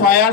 FIR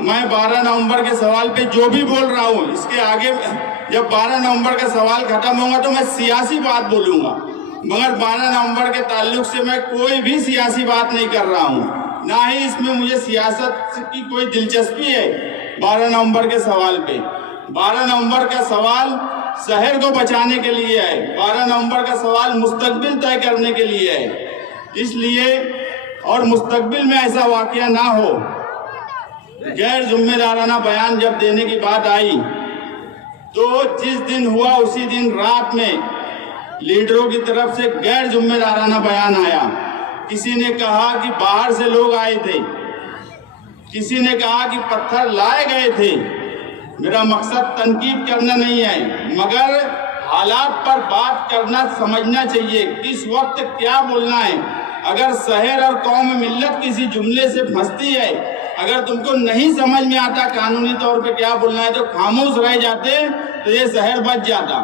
मैं 12 नवंबर के सवाल पे जो भी बोल रहा हूँ, इसके आगे जब 12 नवंबर का सवाल खत्म होगा तो मैं सियासी बात बोलूंगा, मगर 12 नवंबर के ताल्लुक से मैं कोई भी सियासी बात नहीं कर रहा हूँ, ना ही इसमें मुझे सियासत की कोई दिलचस्पी है। 12 नवंबर के सवाल पे 12 नवंबर का सवाल शहर को बचाने के लिए है, 12 नवंबर का सवाल मुस्तकबिल तय करने के लिए है। इसलिए और मुस्तकबिल में ऐसा वाकया ना हो, गैर जिम्मेदाराना बयान जब देने की बात आई तो जिस दिन हुआ उसी दिन रात में लीडरों की तरफ से गैर जिम्मेदाराना बयान आया। किसी ने कहा कि बाहर से लोग आए थे, किसी ने कहा कि पत्थर लाए गए थे। मेरा मकसद तनकीद करना नहीं है, मगर हालात पर बात करना समझना चाहिए, किस वक्त क्या बोलना है। अगर शहर और कौम मिल्लत किसी जुमले से फंसती है, अगर तुमको नहीं समझ में आता कानूनी तौर पे क्या बोलना है, तो खामोश रह जाते तो ये शहर बच जाता।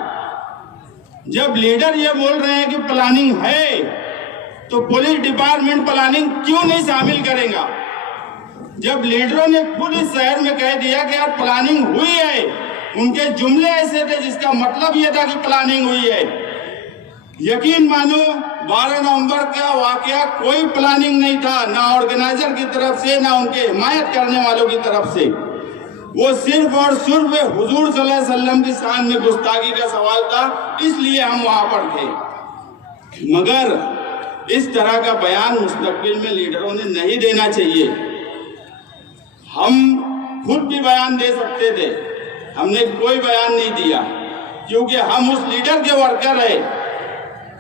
जब लीडर ये बोल रहे हैं कि प्लानिंग है, तो पुलिस डिपार्टमेंट प्लानिंग क्यों नहीं शामिल करेगा? जब लीडरों ने खुद इस शहर में कह दिया कि यार प्लानिंग हुई है, उनके जुमले ऐसे थे जिसका मतलब ये था कि प्लानिंग हुई है। यकीन मानो 12 नवंबर का वाकया कोई प्लानिंग नहीं था, ना ऑर्गेनाइजर की तरफ से, ना उनके हिमायत करने वालों की तरफ से। वो सिर्फ और सिर्फ हुजूर सल्लल्लाहु अलैहि वसल्लम की शान में गुस्ताखी का सवाल था, इसलिए हम वहां पर थे। मगर इस तरह का बयान मुस्तकबिल में लीडरों ने नहीं देना चाहिए। हम खुद भी बयान दे सकते थे, हमने कोई बयान नहीं दिया, क्योंकि हम उस लीडर के वर्कर है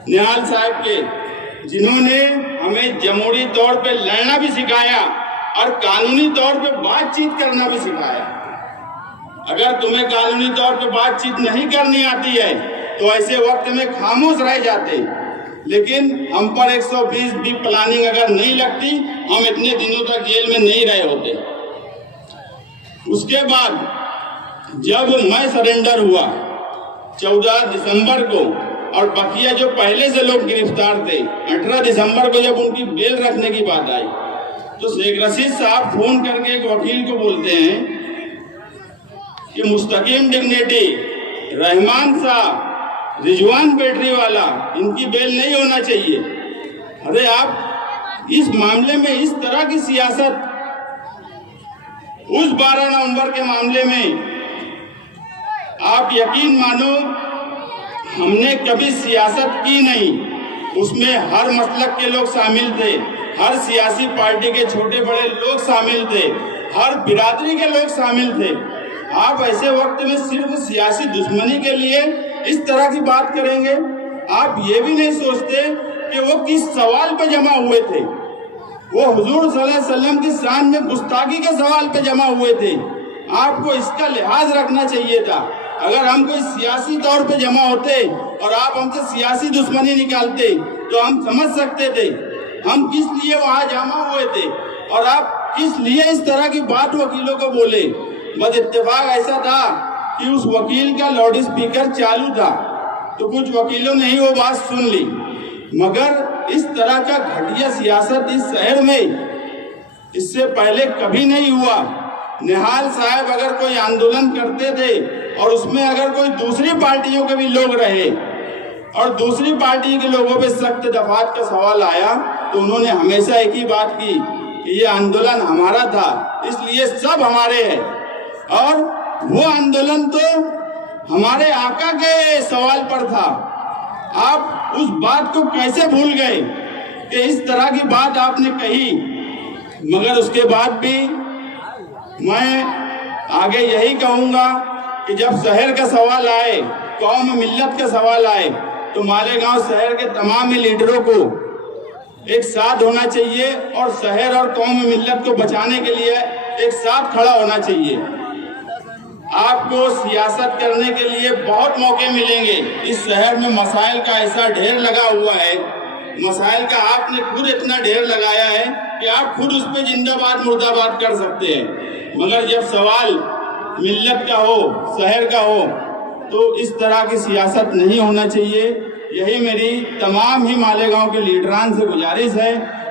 निहाल साहब के, जिन्होंने हमें जमहूरी तौर पे लड़ना भी सिखाया और कानूनी तौर पे बातचीत करना भी सिखाया। अगर तुम्हें कानूनी तौर पे बातचीत नहीं करनी आती है तो ऐसे वक्त में खामोश रह जाते, लेकिन हम पर 120 भी प्लानिंग अगर नहीं लगती, हम इतने दिनों तक जेल में नहीं रहे होते। उसके बाद जब मैं सरेंडर हुआ 14 दिसंबर को, और बकिया जो पहले से लोग गिरफ्तार थे, 18 दिसंबर को जब उनकी बेल रखने की बात आई, तो शेख रशीद साहब फोन करके एक वकील को बोलते हैं कि मुस्तकीम डिग्निटी, रहमान साहब, रिजवान बैटरी वाला, इनकी बेल नहीं होना चाहिए। अरे आप इस मामले में इस तरह की सियासत, उस 12 नवंबर के मामले में आप यकीन मानो हमने कभी सियासत की नहीं। उसमें हर मसलक के लोग शामिल थे, हर सियासी पार्टी के छोटे बड़े लोग शामिल थे, हर बिरादरी के लोग शामिल थे। आप ऐसे वक्त में सिर्फ सियासी दुश्मनी के लिए इस तरह की बात करेंगे? आप ये भी नहीं सोचते कि वो किस सवाल पे जमा हुए थे। वो हुजूर सल्लल्लाहु अलैहि वसल्लम की शान में गुस्ताखी के सवाल पे जमा हुए थे। आपको इसका लिहाज रखना चाहिए था। अगर हम कोई सियासी तौर पे जमा होते और आप हमसे सियासी दुश्मनी निकालते तो हम समझ सकते थे हम किस लिए वहां जमा हुए थे और आप किस लिए इस तरह की बात वकीलों को बोले। बस इत्तेफाक ऐसा था कि उस वकील का लाउड स्पीकर चालू था, तो कुछ वकीलों ने ही वो बात सुन ली। मगर इस तरह का घटिया सियासत इस शहर में इससे पहले कभी नहीं हुआ। निहाल साहब अगर कोई आंदोलन करते थे और उसमें अगर कोई दूसरी पार्टियों के भी लोग रहे और दूसरी पार्टी के लोगों पे सख्त दफात का सवाल आया, तो उन्होंने हमेशा एक ही बात की कि ये आंदोलन हमारा था, इसलिए सब हमारे हैं। और वो आंदोलन तो हमारे आका के सवाल पर था। आप उस बात को कैसे भूल गए कि इस तरह की बात आपने कही? मगर उसके बाद भी मैं आगे यही कहूंगा कि जब शहर का सवाल आए, कौम मिल्लत का सवाल आए, तो मालेगांव शहर के तमाम लीडरों को एक साथ होना चाहिए और शहर और कौम मिल्लत को बचाने के लिए एक साथ खड़ा होना चाहिए। आपको सियासत करने के लिए बहुत मौके मिलेंगे। इस शहर में मसाइल का ऐसा ढेर लगा हुआ है, मसाइल का आपने खुद इतना ढेर लगाया है कि आप खुद उस पर जिंदाबाद मुर्दाबाद कर सकते हैं। मगर जब सवाल मिल्लत का हो, शहर का हो, तो इस तरह की सियासत नहीं होना चाहिए। यही मेरी तमाम ही मालेगांव के लीडरान से गुजारिश है,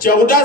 14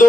2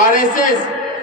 RSS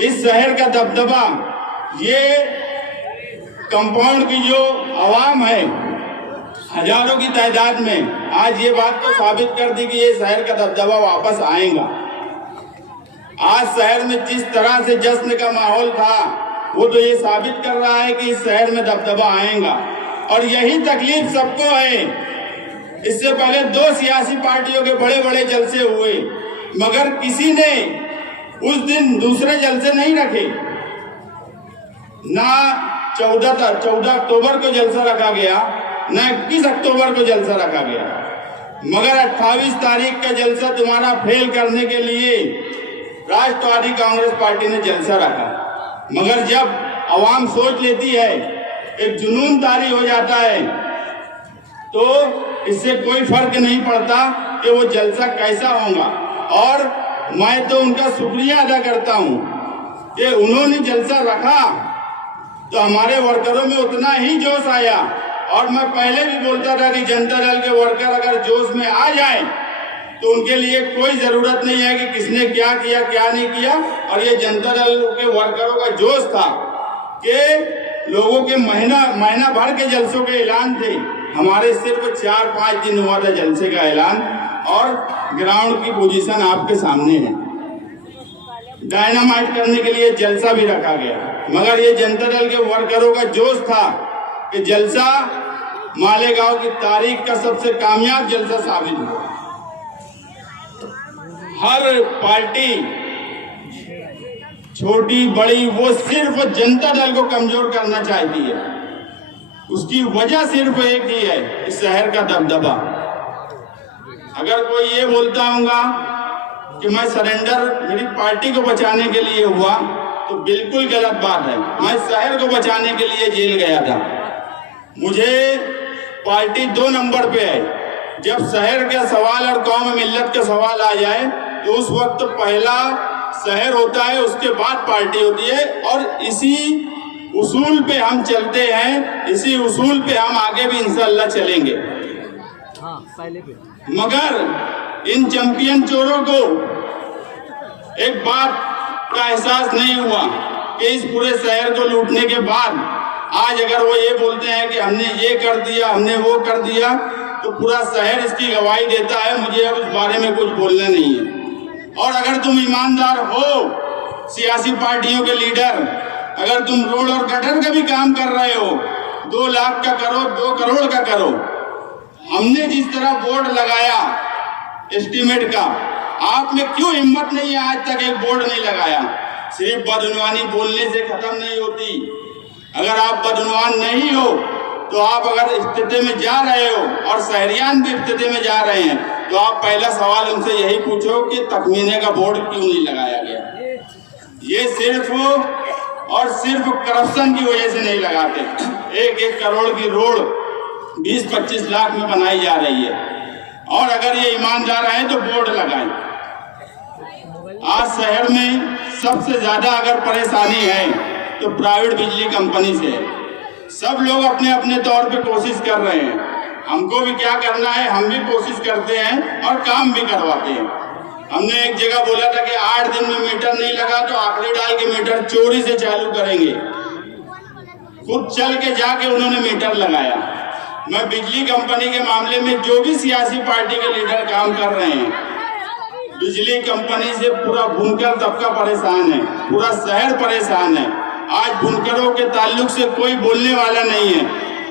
इस शहर का दबदबा, ये कंपाउंड की जो आवाम है हजारों की तादाद में, आज ये बात तो साबित कर दी कि ये शहर का दबदबा वापस आएगा। आज शहर में जिस तरह से जश्न का माहौल था, वो तो ये साबित कर रहा है कि इस शहर में दबदबा आएगा। और यही तकलीफ सबको है। इससे पहले 2 सियासी पार्टियों के बड़े बड़े जलसे हुए, मगर किसी ने उस दिन दूसरे जलसे नहीं रखे। ना 14 अक्टूबर को जलसा रखा गया, ना 21 अक्टूबर को जलसा रखा गया, मगर 28 तारीख का जलसा तुम्हारा फेल करने के लिए राष्ट्रवादी कांग्रेस पार्टी ने जलसा रखा। मगर जब आवाम सोच लेती है, एक जुनून तारी हो जाता है, तो इससे कोई फर्क नहीं पड़ता कि वो जलसा कैसा होगा। और मैं तो उनका शुक्रिया अदा करता हूं कि उन्होंने जलसा रखा तो हमारे वर्करों में उतना ही जोश आया। और मैं पहले भी बोलता था कि जनता दल के वर्कर अगर जोश में आ जाए तो उनके लिए कोई जरूरत नहीं है कि किसने क्या किया क्या नहीं किया। और ये जनता दल के वर्करों का जोश था कि लोगों के महीना भर के जलसों के ऐलान थे, हमारे सिर्फ 4-5 दिन हुआ था जलसे का ऐलान। और ग्राउंड की पोजीशन आपके सामने है। डायनामाइट करने के लिए जलसा भी रखा गया, मगर ये जनता दल के वर्करों का जोश था कि जलसा मालेगांव की तारीख का सबसे कामयाब जलसा साबित हुआ। हर पार्टी छोटी बड़ी वो सिर्फ जनता दल को कमजोर करना चाहती है। उसकी वजह सिर्फ एक ही है, इस शहर का दबदबा। अगर कोई ये बोलता होगा कि मैं सरेंडर मेरी पार्टी को बचाने के लिए हुआ, तो बिल्कुल गलत बात है। मैं शहर को बचाने के लिए जेल गया था। मुझे पार्टी 2 नंबर पे है। जब शहर का सवाल और कौम मिल्लत का सवाल आ जाए तो उस वक्त पहला शहर होता है, उसके बाद पार्टी होती है। और इसी उसूल पे हम चलते हैं, इसी उसूल पे हम आगे भी इंशाअल्लाह चलेंगे। मगर इन चैंपियन चोरों को एक बात का एहसास नहीं हुआ कि इस पूरे शहर को लूटने के बाद आज अगर वो ये बोलते हैं कि हमने ये कर दिया, हमने वो कर दिया, तो पूरा शहर इसकी गवाही देता है। मुझे अब इस बारे में कुछ बोलना नहीं है। और अगर तुम ईमानदार हो, सियासी पार्टियों के लीडर, अगर तुम रोड और गटर का भी काम कर रहे हो, 2 लाख का करो, 2 करोड़ का करो। हमने जिस तरह बोर्ड लगाया एस्टीमेट का, आप में क्यों हिम्मत नहीं है आज तक एक बोर्ड नहीं लगाया? सिर्फ बदउनवानी बोलने से खत्म नहीं होती। अगर आप बदउनवान नहीं हो तो आप अगर स्थिति में जा रहे हो और शहरियान भी स्थिति में जा रहे हैं, तो आप पहला सवाल उनसे यही पूछो कि तखमीने का बोर्ड क्यों नहीं लगाया गया। ये सिर्फ और सिर्फ करप्शन की वजह से नहीं लगाते। 1-1 करोड़ की रोड 20-25 लाख में बनाई जा रही है। और अगर ये ईमानदार है तो बोर्ड लगाएं। आज शहर में सबसे ज्यादा अगर परेशानी है तो प्राइवेट बिजली कंपनी से है। सब लोग अपने अपने तौर पे कोशिश कर रहे हैं। हमको भी क्या करना है, हम भी कोशिश करते हैं और काम भी करवाते हैं। हमने एक जगह बोला था कि 8 दिन में मीटर नहीं लगा तो आखिरी डाल के मीटर चोरी से चालू करेंगे। खुद चल के जाके उन्होंने मीटर लगाया। मैं बिजली कंपनी के मामले में जो भी सियासी पार्टी के लीडर काम कर रहे हैं, बिजली कंपनी से पूरा बुनकर तबका परेशान है, पूरा शहर परेशान है। आज बुनकरों के ताल्लुक से कोई बोलने वाला नहीं है।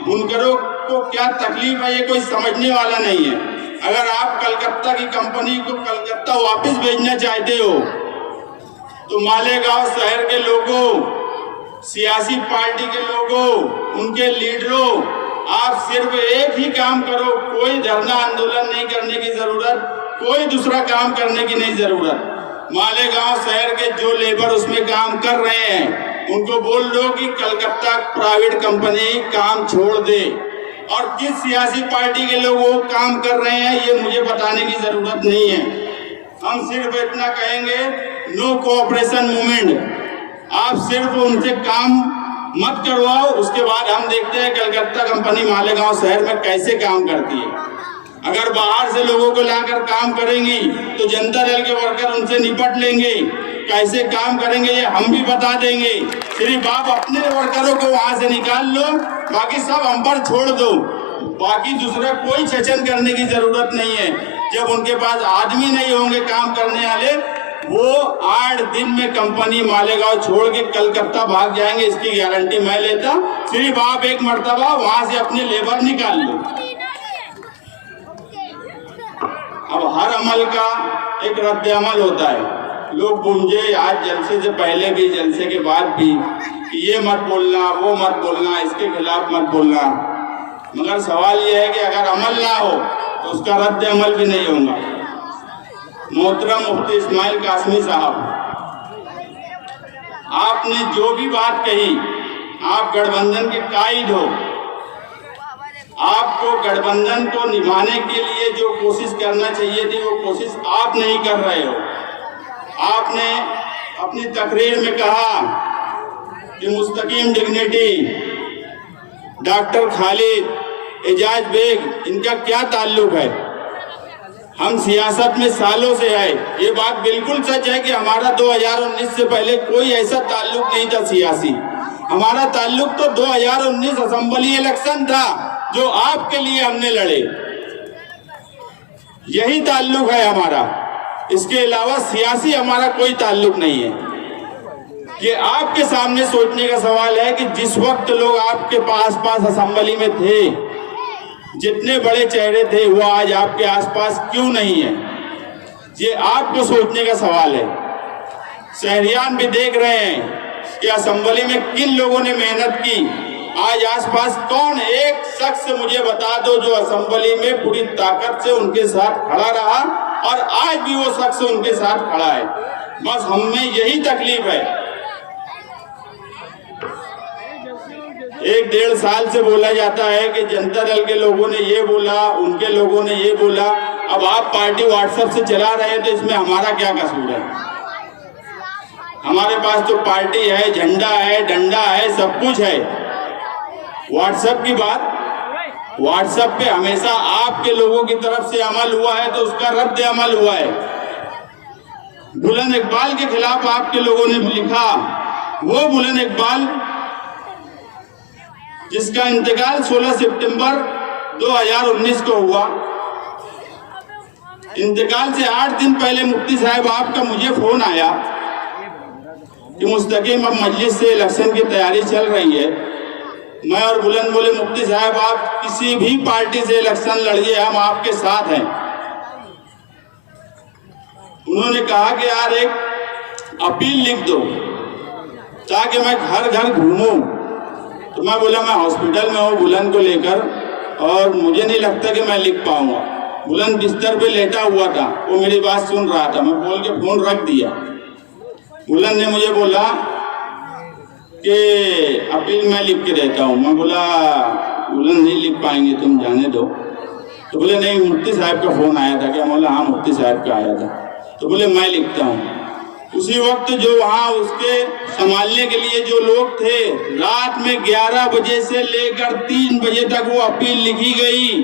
बुनकरों को क्या तकलीफ है ये कोई समझने वाला नहीं है। अगर आप कलकत्ता की कंपनी को कलकत्ता वापस भेजना चाहते हो तो मालेगांव शहर के लोगों, सियासी पार्टी के लोगों, उनके लीडरों, आप सिर्फ एक ही काम करो। कोई धरना आंदोलन नहीं करने की जरूरत, कोई दूसरा काम करने की नहीं जरूरत। मालेगांव शहर के जो लेबर उसमें काम कर रहे हैं उनको बोल दो कि कलकत्ता प्राइवेट कंपनी काम छोड़ दे। और किस सियासी पार्टी के लोग वो काम कर रहे हैं ये मुझे बताने की जरूरत नहीं है। हम सिर्फ इतना कहेंगे, नो कोऑपरेशन मूवमेंट। आप सिर्फ उनसे काम मत करवाओ, उसके बाद हम देखते हैं कलकत्ता कंपनी मालेगांव शहर में कैसे काम करती है। अगर बाहर से लोगों को लाकर काम करेंगी तो जनता दल के वर्कर उनसे निपट लेंगे। कैसे काम करेंगे ये हम भी बता देंगे। सिर्फ आप अपने वर्करों को वहां से निकाल लो, बाकी सब हम पर छोड़ दो। बाकी दूसरा कोई सेशन करने की जरूरत नहीं है। जब उनके पास आदमी नहीं होंगे काम करने वाले, वो 8 दिन में कंपनी मालेगांव छोड़ के कलकत्ता भाग जाएंगे, इसकी गारंटी मैं लेता। सिर्फ आप एक मर्तबा वहां से अपने लेबर निकाल लो। अब हर अमल का एक रद्द अमल होता है। लोग गूंजे आज जलसे से पहले भी, जलसे के बाद भी, ये मत बोलना, वो मत बोलना, इसके खिलाफ मत बोलना। मगर सवाल ये है कि अगर अमल ना हो तो उसका रद्द अमल भी नहीं होगा। मोहतरम मुफ्ती इस्माइल कासमी साहब, आपने जो भी बात कही, आप गठबंधन के कायद हो। आपको गठबंधन को निभाने के लिए जो कोशिश करना चाहिए थी वो कोशिश आप नहीं कर रहे हो। आपने अपनी तकरीर में कहा कि मुस्तकीम डिग्निटी, डॉक्टर खालिद, एजाज बेग, इनका क्या ताल्लुक है? हम सियासत में सालों से आए। ये बात बिल्कुल सच है कि हमारा 2019 से पहले कोई ऐसा ताल्लुक नहीं था सियासी। हमारा ताल्लुक तो 2019 असेंबली इलेक्शन था जो आपके लिए हमने लड़े, यही ताल्लुक है हमारा। इसके अलावा सियासी हमारा कोई ताल्लुक नहीं है। ये आपके सामने सोचने का सवाल है कि जिस वक्त लोग आपके पास असेंबली में थे, जितने बड़े चेहरे थे, वो आज आपके आसपास क्यों नहीं है? ये आपको सोचने का सवाल है। शहरियान भी देख रहे हैं कि असेंबली में किन लोगों ने मेहनत की। आज आसपास कौन एक शख्स मुझे बता दो जो असेंबली में पूरी ताकत से उनके साथ खड़ा रहा और आज भी वो शख्स उनके साथ खड़ा है। बस हमें यही तकलीफ है। 1-1.5 साल से बोला जाता है कि जनता दल के लोगों ने ये बोला, उनके लोगों ने ये बोला। अब आप पार्टी व्हाट्सएप से चला रहे हैं तो इसमें हमारा क्या कसूर है? हमारे पास तो पार्टी है, झंडा है, डंडा है, सब कुछ है। व्हाट्सएप की बात, व्हाट्सएप पे हमेशा आपके लोगों की तरफ से अमल हुआ है तो उसका रद्द अमल हुआ है। बुलंद इकबाल के खिलाफ आपके लोगों ने लिखा, वो बुलंद इकबाल जिसका इंतकाल 16 सितंबर 2019 को हुआ, इंतकाल से 8 दिन पहले मुफ्ती साहब आपका मुझे फोन आया कि मुस्तकीम अब मजलिस से इलेक्शन की तैयारी चल रही है। मैं और बुलंद बोले, मुफ्ती साहब आप किसी भी पार्टी से इलेक्शन लड़िए, हम आपके साथ हैं। उन्होंने कहा कि यार एक अपील लिख दो ताकि मैं घर घर घूमूं। तो मैं बोला मैं हॉस्पिटल में हूँ बुलंद को लेकर और मुझे नहीं लगता कि मैं लिख पाऊंगा। बुलंद बिस्तर पे लेटा हुआ था, वो मेरी बात सुन रहा था। मैं बोल के फोन रख दिया। बुलंद ने मुझे बोला कि अपील मैं लिख के देता हूँ। मैं बोला बुलंद नहीं लिख पाएंगे, तुम जाने दो। तो बोले नहीं, मुफ्ती साहब का फोन आया था क्या? बोला हाँ मुफ्ती साहब का आया था। तो बोले मैं लिखता हूँ। उसी वक्त जो वहाँ उसके संभालने के लिए जो लोग थे, रात में 11 बजे से लेकर 3 बजे तक वो अपील लिखी गई।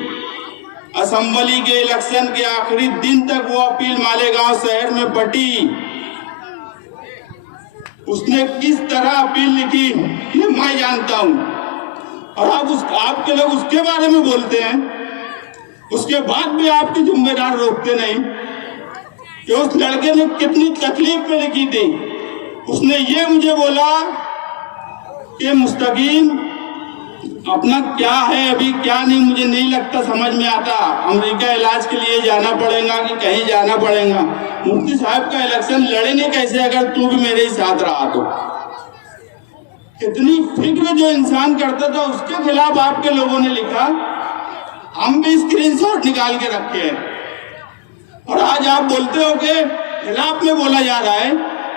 असेंबली के इलेक्शन के आखिरी दिन तक वो अपील मालेगांव शहर में बटी। उसने किस तरह अपील लिखी ये मैं जानता हूँ। और आपके लोग उसके बारे में बोलते हैं, उसके बाद भी आपके जिम्मेदार रोकते नहीं कि उस लड़के ने कितनी तकलीफ में लिखी थी। उसने ये मुझे बोला कि मुस्तकीम अपना क्या है अभी क्या नहीं मुझे नहीं लगता, समझ में आता। अमेरिका इलाज के लिए जाना पड़ेगा कि कहीं जाना पड़ेगा। मुफ्ती साहब का इलेक्शन लड़ेंगे कैसे अगर तू भी मेरे ही साथ रहा तो? कितनी फिक्र जो इंसान करता था उसके खिलाफ आपके लोगों ने लिखा। हम भी स्क्रीनशॉट निकाल के रखे हैं। और आज आप बोलते हो कि खिलाफ में बोला जा रहा है।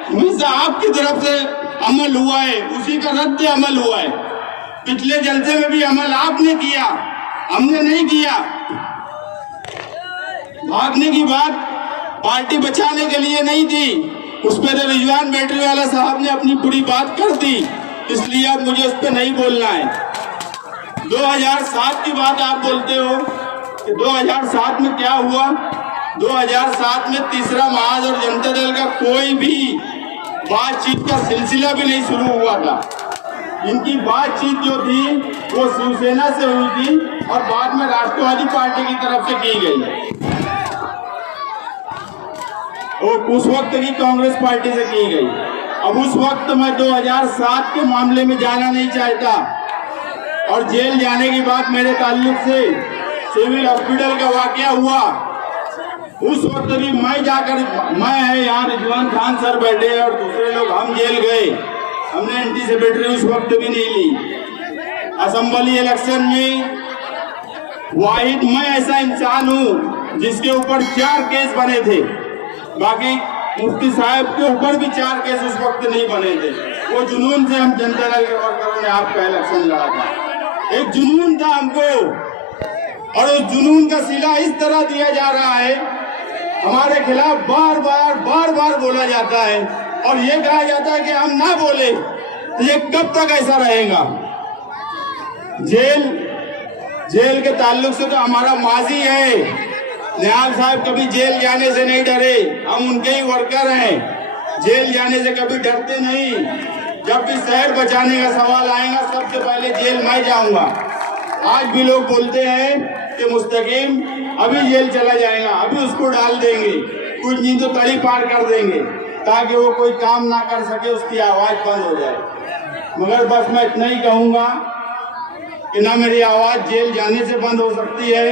हमेशा आपकी तरफ से अमल हुआ है, उसी का रद्द अमल हुआ है। पिछले जलसे में भी अमल आपने किया, हमने नहीं किया। भागने की बात पार्टी बचाने के लिए नहीं थी, उस पर तो रिजवान बैटरी वाला साहब ने अपनी पूरी बात कर दी, इसलिए अब मुझे उस पर नहीं बोलना है। 2007 की बात आप बोलते हो कि 2007 में क्या हुआ? 2007 में तीसरा महाज और जनता दल का कोई भी बातचीत का सिलसिला भी नहीं शुरू हुआ था। इनकी बातचीत जो थी वो शिवसेना से हुई थी और बाद में राष्ट्रवादी पार्टी की तरफ से की गई, और उस वक्त की कांग्रेस पार्टी से की गई। अब उस वक्त मैं 2007 के मामले में जाना नहीं चाहता, और जेल जाने की बात मेरे ताल्लुक से सिविल हॉस्पिटल का वाकया हुआ, उस वक्त भी मैं जाकर, मैं है यहाँ रिजवान खान सर बैठे और दूसरे लोग, हम जेल गए, हमने एंटीसिपेटरी उस वक्त भी नहीं ली। असेंबली इलेक्शन में वाहिद मैं ऐसा इंसान हूँ जिसके ऊपर 4 केस बने थे, बाकी मुफ्ती साहब के ऊपर भी 4 केस उस वक्त नहीं बने थे। वो जुनून से हम जनता दल के वर्करों ने आपका इलेक्शन लड़ा था, एक जुनून था हमको, और उस जुनून का सिला इस तरह दिया जा रहा है, हमारे खिलाफ बार बार बोला जाता है और ये कहा जाता है कि हम ना बोले, तो ये कब तक ऐसा रहेगा? जेल के ताल्लुक से तो हमारा माजी है, निहाल साहब कभी जेल जाने से नहीं डरे, हम उनके ही वर्कर हैं, जेल जाने से कभी डरते नहीं। जब भी शहर बचाने का सवाल आएगा सबसे पहले जेल मैं जाऊंगा। आज भी लोग बोलते हैं कि मुस्तकीम अभी जेल चला जाएगा, अभी उसको डाल देंगे, कुछ नहीं तो तड़ी पार कर देंगे ताकि वो कोई काम ना कर सके, उसकी आवाज बंद हो जाए। मगर बस मैं इतना ही कहूंगा कि ना मेरी आवाज जेल जाने से बंद हो सकती है,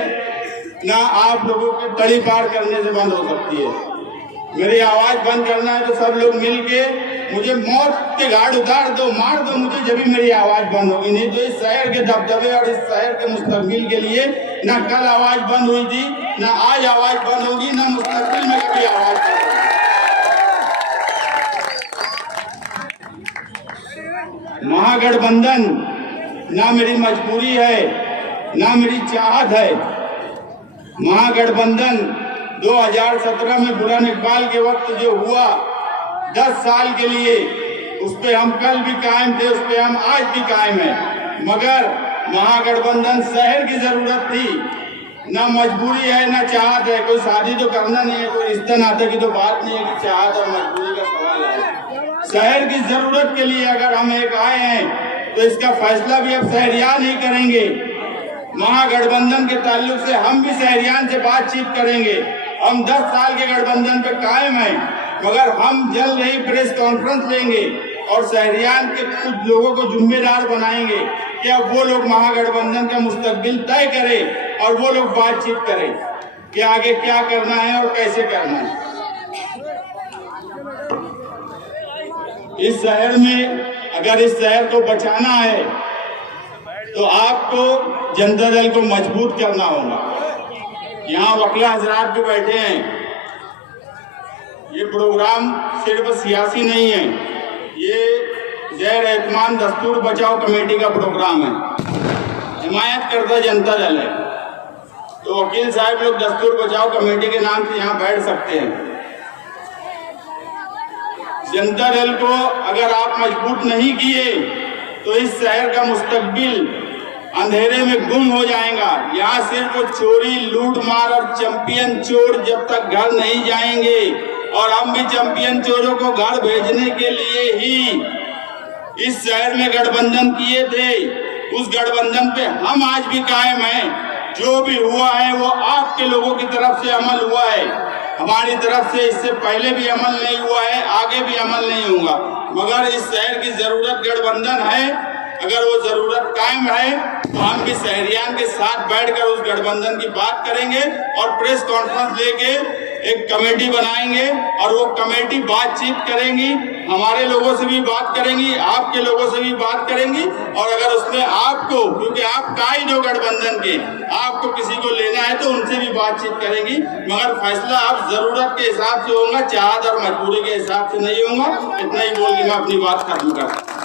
ना आप लोगों के तड़ी पार करने से बंद हो सकती है। मेरी आवाज बंद करना है तो सब लोग मिल के मुझे मौत के घाट उतार दो, मार दो मुझे, जब भी मेरी आवाज बंद होगी। नहीं तो इस शहर के दबदबे और इस शहर के मुस्तकबिल के लिए ना कल आवाज बंद हुई थी, ना आज आवाज बंद होगी, ना मुस्तकबिल में कभी आवाज बंद होगी। महागठबंधन ना मेरी मजबूरी है, ना मेरी चाहत है। महागठबंधन 2017 में बुरहान इकबाल के वक्त जो हुआ 10 साल के लिए, उस पे हम कल भी कायम थे, उस पे हम आज भी कायम हैं। मगर महागठबंधन शहर की जरूरत थी, ना मजबूरी है ना चाहत है। कोई शादी तो करना नहीं है, कोई रिश्ता नाते की तो बात नहीं है कि चाहत और मजबूरी का सवाल है। शहर की जरूरत के लिए अगर हम एक आए हैं तो इसका फैसला भी अब शहरियान ही करेंगे। महागठबंधन के ताल्लुक से हम भी शहरियान से बातचीत करेंगे। हम 10 साल के गठबंधन पे कायम हैं, मगर हम जल्द ही प्रेस कॉन्फ्रेंस लेंगे और शहरियान के कुछ लोगों को जिम्मेदार बनाएंगे कि अब वो लोग महागठबंधन का मुस्तकबिल तय करें और वो लोग बातचीत करें कि आगे क्या करना है और कैसे करना है। इस शहर में अगर इस शहर को बचाना है तो आपको जनता दल को मजबूत करना होगा। यहाँ वकील हजरात भी बैठे हैं। ये प्रोग्राम सिर्फ सियासी नहीं है, ये ज़ैर एतमान दस्तूर बचाओ कमेटी का प्रोग्राम है, हिमायत करता जनता दल है। तो वकील साहब लोग दस्तूर बचाओ कमेटी के नाम से यहाँ बैठ सकते हैं। जनता दल को अगर आप मजबूत नहीं किए तो इस शहर का मुस्तकबिल अंधेरे में गुम हो जाएगा। यहाँ सिर्फ चोरी, लूट मार और चैंपियन चोर जब तक घर नहीं जाएंगे, और हम भी चैंपियन चोरों को घर भेजने के लिए ही इस शहर में गठबंधन किए थे। उस गठबंधन पे हम आज भी कायम हैं। जो भी हुआ है वो आपके लोगों की तरफ से अमल हुआ है, हमारी तरफ से इससे पहले भी अमल नहीं हुआ है, आगे भी अमल नहीं होगा। मगर इस शहर की जरूरत गठबंधन है। अगर वो जरूरत कायम है तो हम भी शहरियान के साथ बैठकर उस गठबंधन की बात करेंगे और प्रेस कॉन्फ्रेंस लेके एक कमेटी बनाएंगे और वो कमेटी बातचीत करेंगी, हमारे लोगों से भी बात करेंगी, आपके लोगों से भी बात करेंगी। और अगर उसमें आपको, क्योंकि आप कायद हो गठबंधन के, आपको किसी को लेना है तो उनसे भी बातचीत करेंगी। मगर फैसला आप जरूरत के हिसाब से होगा, चाहत और मजबूरी के हिसाब से नहीं होगा। इतना ही बोल के मैं अपनी बात खत्म करता हूं।